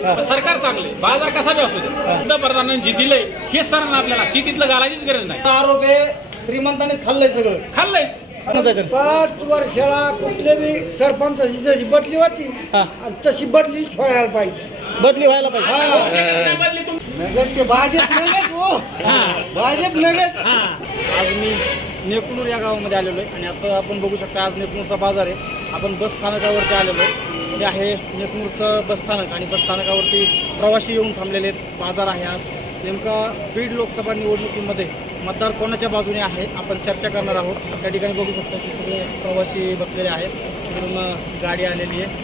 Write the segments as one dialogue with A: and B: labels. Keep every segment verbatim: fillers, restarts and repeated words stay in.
A: पण सरकार चांगले, बाजार कसा बी असू दे, पंतप्रधानांनी जी दिलंय हे सरांना आपल्याला शेतीतलं घालायचीच गरज नाही.
B: आरोप आहे श्रीमंतांनीच खाल्लंय सगळं.
A: खाल्लंयच
C: पाच वर्षाला कुठले बी सरपंचाची जशी बदली होती आणि तशी बदली व्हायला पाहिजे,
B: बदली व्हायला पाहिजे.
C: नगद ते भाजप नगद हो, भाजप नगद.
B: आज मी नेकनूर या गावामध्ये आलेलो आहे आणि आता आपण बघू शकता आज नेकनूरचा बाजार आहे. आपण बस स्थानकावरती आलेलो आहे. हे आहे नेकनूरचं बस स्थानक आणि बस स्थानकावरती प्रवासी येऊन थांबलेले आहेत. बाजार आहे आज. नेमका बीड लोकसभा निवडणुकीमध्ये मतदार कोणाच्या बाजूने आहे आपण चर्चा करणार आहोत. त्या ठिकाणी बघू शकता की सगळे प्रवासी बसलेले आहेत. तिकडून गाडी आलेली आहे.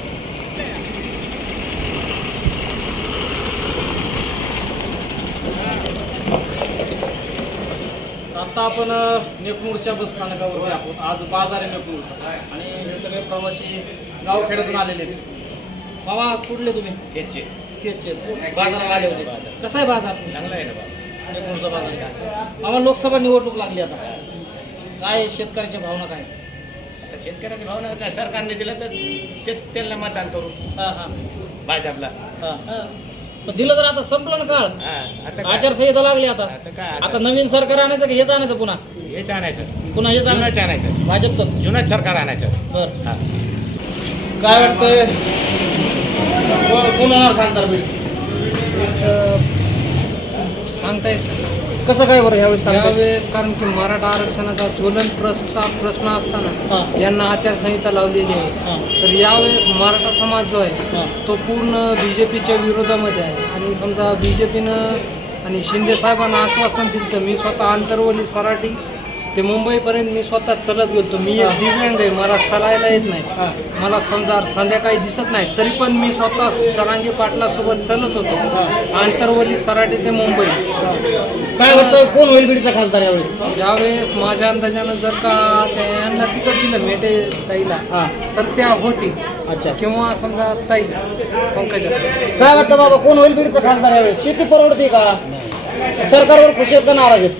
B: आता आपण नेकनूरच्या बस स्थानकावरती आहोत. आज बाजार आहे नेकनूरचा आणि हे सगळे प्रवासी गावखेड्यातून आलेले आहेत. मामा कुठले तुम्ही?
A: घ्यायचे
B: केचे बाजाराला आले होते. कसा आहे बाजार?
A: चांगला आहे ना बाबा.
B: नेकनूरचा बाजार काय? मामा लोकसभा निवडणूक लागली आता, काय शेतकऱ्याच्या भावना काय?
A: आता शेतकऱ्याची भावना काय, सरकारने दिलं तर शेतकऱ्याला मतदान करू.
B: हां हां
A: भाजपला.
B: हां पण दिलं तर आता संपलं ना काळ.
A: आता
B: आचारसंहिता लागली आता.
A: आता काय आता?
B: आता नवीन सरकार आणायचं की हेच आणायचं पुन्हा?
A: हेच आणायचं,
B: पुन्हा हेच
A: जुनंच
B: आणायचं
A: आणायचं,
B: भाजपचंच.
A: जुनंच सरकार आणायचं.
B: बरं
A: हा.
B: काय वाटतंय को- कोण होणार खासदार बीड?
C: सांगता येत
B: कसं काय बरं ह्यावेळेस सांगता येईल?
C: त्यावेळेस, कारण की मराठा आरक्षणाचा ज्वलन प्रश्न प्रश्न असताना
B: हां.
C: यांना आचारसंहिता लावलेली आहे.
B: हां.
C: तर यावेळेस मराठा समाज जो आहे
B: हां.
C: तो पूर्ण बी जे पीच्या विरोधामध्ये आहे. आणि समजा बी जे पीनं आणि शिंदे साहेबांना आश्वासन दिलं तर मी स्वतः आंतरवली सराटी ते मुंबईपर्यंत मी स्वतः चलत गेलो. मी एक दिव्यांग आहे, मला चालायला येत नाही. मला समजा संध्याकाळी दिसत नाही, तरी पण मी स्वतः जरांगे पाटलासोबत चलत होतो आंतरवली सराटी ते मुंबई.
B: काय वाटतं कोण होईल बीडचा खासदार यावेळेस?
C: यावेळेस माझ्या अंदाजानं जर का त्या यांना तिकट दिलं मेटे ताईला
B: हां.
C: तर त्या होती.
B: अच्छा.
C: किंवा समजा ताई पंकजा.
B: काय वाटतं बाबा कोण होईल बीडचा खासदार यावेळेस? शेती परवडते का? सरकारवर खुशी आहेत का नाराज आहेत?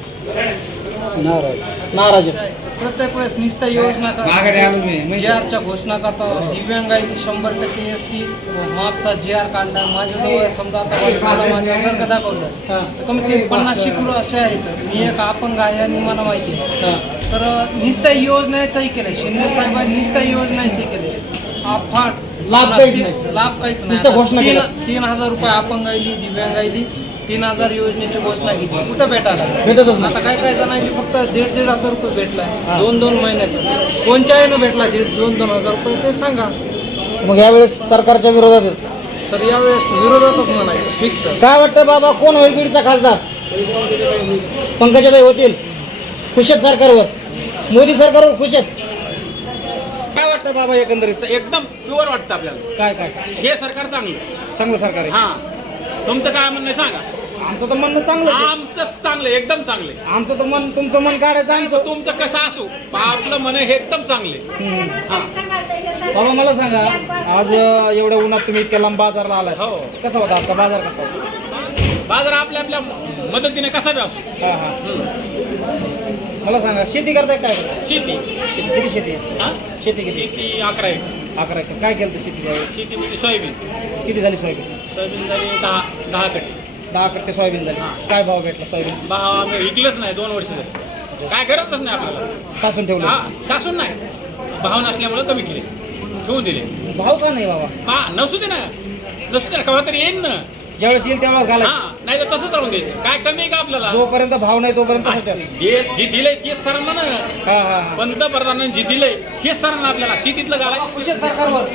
B: नाराज आहेत.
C: प्रत्येक वेळेस निस्ता योजना जे आरच्या घोषणा करता दिव्यांगांनी शंभर टक्के एस टी मापचा जे आर काढला. माझ्याजवळ समजा आता मला माझ्या जर का दाखवलं तर कमीत कमी पन्नास शिकरू असे आहेत. मी एक अपंग आहे आणि मला माहिती आहे. तर निस्ता योजनाचंही केलंय शिंदे साहेबांनी, निस्ता योजनाचंही केलंय. अफाट
B: लाभ काहीच नाही.
C: लाभ काहीच
B: नुसतं घोषणा
C: नाही.
B: केल्या.
C: तीन तीन हजार रुपये अपंगायली दिव्यांगायली तीन हजार योजनेची घोषणा केली. कुठं भेटायला
B: भेटतच नाही.
C: आता काय काय जणांनी फक्त दीड दीड हजार रुपये भेटलाय दोन दोन महिन्याचा. कोणच्या यानं भेटला दीड दोन दोन हजार रुपये ते सांगा.
B: मग यावेळेस सरकारच्या विरोधात आहेत.
C: सर यावेळेस विरोधातच म्हणायचं फिक्स.
B: काय वाटतं बाबा कोण होईल बीडचा खासदार? पंकजाताई होतील. खुश आहेत सरकारवर? मोदी सरकारवर खुश आहेत? काय वाटतं बाबा एकंदरीत?
A: एकदम प्युअर वाटतं आपल्याला.
B: काय काय
A: हे सरकार चांगलं.
B: चांगलं सरकार आहे.
A: हा, तुमचं काय म्हणणं आहे सांगा.
B: आमचं तर म्हणणं चांगलं आहे.
A: आमचं चांगलं, एकदम चांगले.
B: आमचं तर मन तुमचं मन काढायचं आमचं.
A: तुमचं कसं असो आपलं मन हे एकदम चांगले. हा.
B: बाबा मला सांगा आज अं, एवढ्या उन्हात तुम्ही इतक्या लांब बाजारला आलाय.
A: हो.
B: कसा होता आजचा बाजार? कसा होता?
A: बाजार आपल्या आपल्या मदतीने कसा बी असो.
B: हा हा मला सांगा शेती करताय काय करताय?
A: शेती
B: शेती किती शेती आहे?
A: हा?
B: शेती किती?
A: शेती अकरा एकर.
B: अकरा एकर. काय केलं शेती यावेळेस?
A: शेतीमध्ये सोयाबीन
B: किती झाली सोयाबीन?
A: सोयाबीन झाली दहा दहा कट्टे.
B: दहा कट्टे सोयाबीन झाली.
A: हा.
B: काय भाव भेटला सोयाबीन?
A: भाव आम्ही विकलंच नाही दोन वर्ष झाली. काय गरजच नाही आपल्याला.
B: सासून ठेवलं?
A: हा, सासून नाही, भाव नसल्यामुळे कमी केले, ठेवून दिले.
B: भाव का नाही बाबा?
A: हा, नसू दे ना, नसू दे ना, केव्हा तरी येईन ना.
B: ज्यावेळेस येईल त्यावेळेस घालायचं.
A: हा, नाही तर तसंच राहून द्यायचं. काय कमी आहे का आपल्याला?
B: जोपर्यंत भाव नाही तोपर्यंत तसंच आहे.
A: जे जी दिलंय तेच सरांना ना.
B: हा हा हा
A: पंतप्रधानांनी जी दिलंय हेच सरांना आपल्याला शेतीतलं घालायचं.
B: खुश आहेत सरकारवर?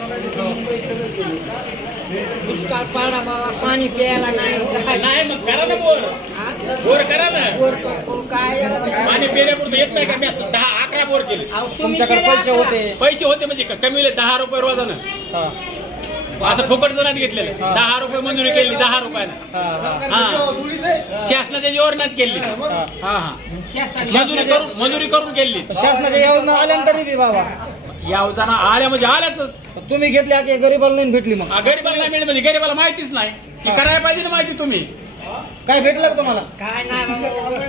D: दुष्काळ पाडा बाबा, पाणी प्यायला नाही.
A: नाही मग करा ना बोर, बोर करा ना.
D: वर करून काय
A: पाणी पिण्यापुरतं येत नाही का? मी असं दहा अकरा बोर केले.
D: अहो, तुम्ही
B: तुमच्याकडे
D: केलं
B: पैसे
D: अकरा.
B: होते?
A: पैसे होते म्हणजे का कमी होले दहा रुपये रोजानं.
B: हा
A: असं फुकट जणात घेतलेले. दहा रुपये मंजुरी केली दहा रुपयानं.
B: हा हा
A: हा, शासनाच्या योजनात केली. हा हा, मंजुरी करून मंजुरी करून केली.
B: शासनाच्या योजना आल्यानंतर बी बाबा
A: योजना आल्या म्हणजे आल्याच.
B: तुम्ही घेतल्या की गरीबाला नाही भेटली? मग
A: गरीबाला नाही मिळेल म्हणजे गरीबाला माहितीच नाही की करायला पाहिजे ना माहिती. तुम्ही
B: काय भेटलं का तुम्हाला?
D: काय नाही बाबा.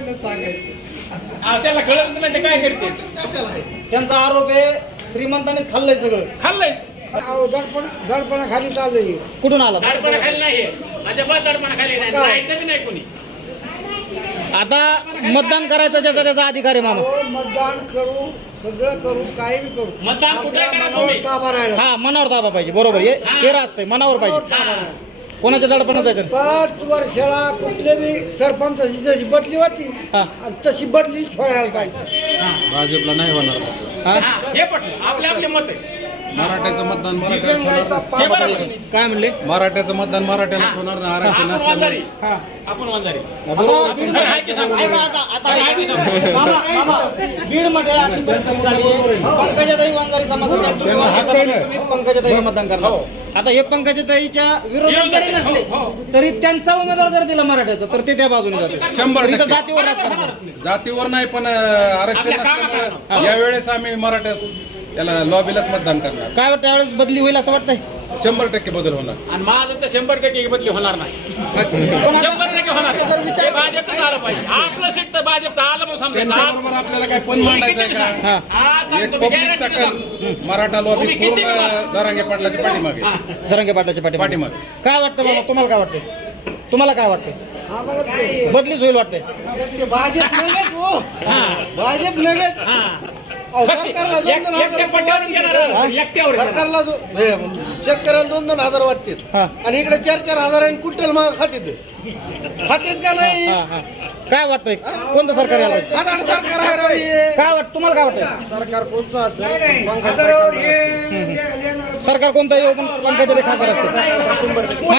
A: आ, त्याला कळतच नाही ते काय करते.
B: त्यांचा आरोप आहे श्रीमंतांनीच खाल्लंय सगळं.
A: खाल्लंयच
E: दडपण दडपणाखाली चाललंय.
B: कुठून आला
A: दडपणाखाली नाही अजिबात दडपणाखाली नाही जायचं बी नाही कोणी.
B: आता मतदान करायचं ज्याचा त्याचा अधिकार आहे मामा.
E: अहो, मतदान करू सगळं करू काही बी करू
A: मतदान कुठे
E: आपल्या
A: करा
E: मनावर
A: तुम्ही.
E: ताबा राहिला.
B: हा मनावर ताबा पाहिजे बरोबर हे हे असतंय मनावर पाहिजे.
E: ताबा राहिला.
B: कोणाच्या दडपणात जायचं
E: पाच वर्षाला कुठले बी सरपंचाची जशी बदली होती
B: हा.
E: आणि तशी बदली व्हायला पाहिजे.
F: भाजपला नाही होणार.
B: हा
A: हा, हे पटलं आपले आपले मत आहे.
F: मराठ्याचं मतदान मराठ्याला
E: दिव्यांगाचा
F: होणार.
E: पास
A: हे बरोबर.
B: काय म्हणले
F: मराठ्याचं मतदान मराठ्यालाच होणार ना. आरक्षण
A: आपण वंजारी
F: नसल्यामुळे
A: आपण वंजारी
B: आता बीड
A: आहे की सांगू?
B: ऐका आता आता
A: आहे की सांगू?
B: मामा मामा बीड मध्ये अशी परिस्थिती झाली आहे पंकजाताई वंजारी समाजाचे आहेत. तुम्ही वंजारी समाजाचे, तुम्ही पंकजाताईला मतदान करणार. आता हे पंकजाताईच्या विरोधात जरी नसले
A: हो, हो.
B: तरी त्यांचा उमेदवार जर दिला मराठ्याचा तर ते त्या बाजूने जाते.
F: शंभर
B: तरी तर
F: टक्के.
B: जातीवर राजकारण असतं.
F: जातीवर नाही पण अं, आरक्षण
A: आपल्या कामात
F: नसल्यामुळे यावेळेस आम्ही मराठ्यास याला लॉबीलाच मतदान करणार.
B: काय वाटतं यावेळेस बदली होईल असं वाटतंय?
F: शंभर टक्के बदल होणार.
A: आणि माझं तर शंभर टक्के बदली होणार नाही. शंभर टक्के होणार
B: जर विचार-
A: हे भाजपचं झालं पाहिजे. आपलं सीट तर भाजपचं आलं म्हणून समजायचं. आज
F: त्यांच्याबरोबर आपल्याला काय पण मांडायचं आहे का?
B: हा
A: आज
F: एक
A: सांगतो मी
F: पब्लिकचा
A: guarantee सांगतो.
F: कल मराठा लॉबी
A: तुम्ही किती
F: पूर्ण
A: बघा.
F: जरांगे पाटलाच्या पाठीमागे.
B: जरांगे पाटलाच्या पाठीमागे.
F: पाठीमागे.
B: काय वाटतं बाबा तुम्हाला काय वाटतंय? तुम्हाला काय वाटतंय?
E: आम्हाला ते-
B: बदलीच होईल वाटतंय?
E: ते भाजप नगेच हो. भाजप नगेच
A: हा.
E: अहो,
A: पक्ष-
E: सरकारला दोन
A: एक-
E: दोन
A: एकट्या
E: हजार
A: पट्ट्यावर येणार. एकट्यावर येणार.
E: सरकारला दो- हे, शेतकऱ्याला दोन दोन हजार वाटते
B: हा.
E: आणि इकडे चार चार हजारांनी कुठल मग खातेत खातेत का नाही
B: हा हा काय वाटतंय कोणतं सरकार यायला पाहिजे?
E: साधारण सरकार आहे राव हे.
B: काय वाटतं तुम्हाला काय वाटतंय?
E: सरकार कोणचं असेल
B: सरकार कोणतं येऊ पण पंकजाताई खासदार असतील.